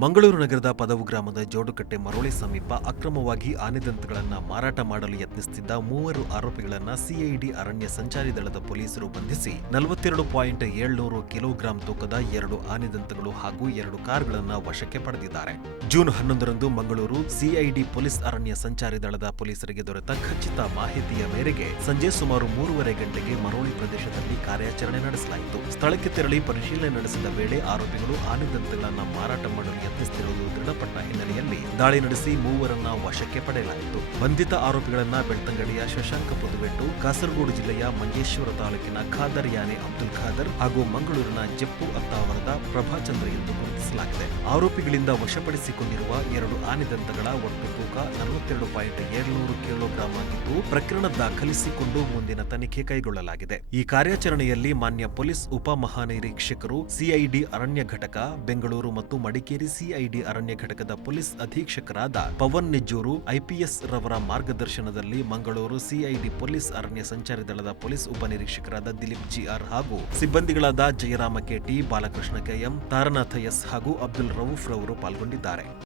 ಮಂಗಳೂರು ನಗರದ ಪದವು ಗ್ರಾಮದ ಜೋಡುಕಟ್ಟೆ ಮರೋಳಿ ಸಮೀಪ ಅಕ್ರಮವಾಗಿ ಆನೆದಂತಗಳನ್ನು ಮಾರಾಟ ಮಾಡಲು ಯತ್ನಿಸುತ್ತಿದ್ದ 3 ಆರೋಪಿಗಳನ್ನು ಸಿಐಡಿ ಅರಣ್ಯ ಸಂಚಾರಿ ದಳದ ಪೊಲೀಸರು ಬಂಧಿಸಿ 42.700 ಕಿಲೋಗ್ರಾಂ ತೂಕದ 2 ಆನೆದಂತಗಳು ಹಾಗೂ 2 ಕಾರುಗಳನ್ನು ವಶಕ್ಕೆ ಪಡೆದಿದ್ದಾರೆ. ಜೂನ್ 11ರಂದು ಮಂಗಳೂರು ಸಿಐಡಿ ಪೊಲೀಸ್ ಅರಣ್ಯ ಸಂಚಾರಿ ದಳದ ಪೊಲೀಸರಿಗೆ ದೊರೆತ ಖಚಿತ ಮಾಹಿತಿಯ ಮೇರೆಗೆ ಸಂಜೆ ಸುಮಾರು 3:30 ಗಂಟೆಗೆ ಮರೋಳಿ ಪ್ರದೇಶದಲ್ಲಿ ಕಾರ್ಯಾಚರಣೆ ನಡೆಸಲಾಯಿತು. ಸ್ಥಳಕ್ಕೆ ತೆರಳಿ ಪರಿಶೀಲನೆ ನಡೆಸಿದ ವೇಳೆ ಆರೋಪಿಗಳು ಆನೆದಂತಗಳನ್ನು ಮಾರಾಟ ಮಾಡಲು ಯತ್ನಿಸುತ್ತಿರುವುದು ದೃಢಪಟ್ಟ ಹಿನ್ನೆಲೆಯಲ್ಲಿ ದಾಳಿ ನಡೆಸಿ 3 ವಶಕ್ಕೆ ಪಡೆಯಲಾಯಿತು. ಬಂಧಿತ ಆರೋಪಿಗಳನ್ನ ಬೆಳ್ತಂಗಡಿಯ ಶಶಾಂಕ ಪುದುವೆಟ್ಟು, ಕಾಸರಗೋಡು ಜಿಲ್ಲೆಯ ಮಂಜೇಶ್ವರ ತಾಲೂಕಿನ ಖಾದರ್ ಯಾನೆ ಅಬ್ದುಲ್ ಖಾದರ್ ಹಾಗೂ ಮಂಗಳೂರಿನ ಜಪ್ಪು ಅತ್ತಾವರದ ಪ್ರಭಾಚಂದ್ರ ಎಂದು ಗುರುತಿಸಲಾಗಿದೆ. ಆರೋಪಿಗಳಿಂದ ವಶಪಡಿಸಿಕೊಂಡಿರುವ 2 ಆನೆದಂತಗಳ ಒಟ್ಟು ತೂಕ 42.700 ಕಿಲೋಗ್ರಾಂ ಆಗಿದ್ದು ಪ್ರಕರಣ ದಾಖಲಿಸಿಕೊಂಡು ಮುಂದಿನ ತನಿಖೆ ಕೈಗೊಳ್ಳಲಾಗಿದೆ. ಈ ಕಾರ್ಯಾಚರಣೆಯಲ್ಲಿ ಮಾನ್ಯ ಪೊಲೀಸ್ ಉಪ ಮಹಾನಿರೀಕ್ಷಕರು, ಸಿಐಡಿ ಅರಣ್ಯ ಘಟಕ ಬೆಂಗಳೂರು ಮತ್ತು ಮಡಿಕೇರಿ ಸಿಐಡಿ ಅರಣ್ಯ ಘಟಕದ ಪೊಲೀಸ್ ಅಧೀಕ್ಷಕರಾದ ಪವನ್ ನೆಜ್ಜೂರು ಐಪಿಎಸ್ ರವರ ಮಾರ್ಗದರ್ಶನದಲ್ಲಿ ಮಂಗಳೂರು ಸಿಐಡಿ ಪೊಲೀಸ್ ಅರಣ್ಯ ಸಂಚಾರಿ ದಳದ ಪೊಲೀಸ್ ಉಪನಿರೀಕ್ಷಕರಾದ ದಿಲೀಪ್ ಜಿಆರ್ ಹಾಗೂ ಸಿಬ್ಬಂದಿಗಳಾದ Jayarama K T, Balakrishna K M, Taranatha S ಹಾಗೂ ಅಬ್ದುಲ್ ರವೂಫ್ ರವರು ಪಾಲ್ಗೊಂಡಿದ್ದಾರೆ.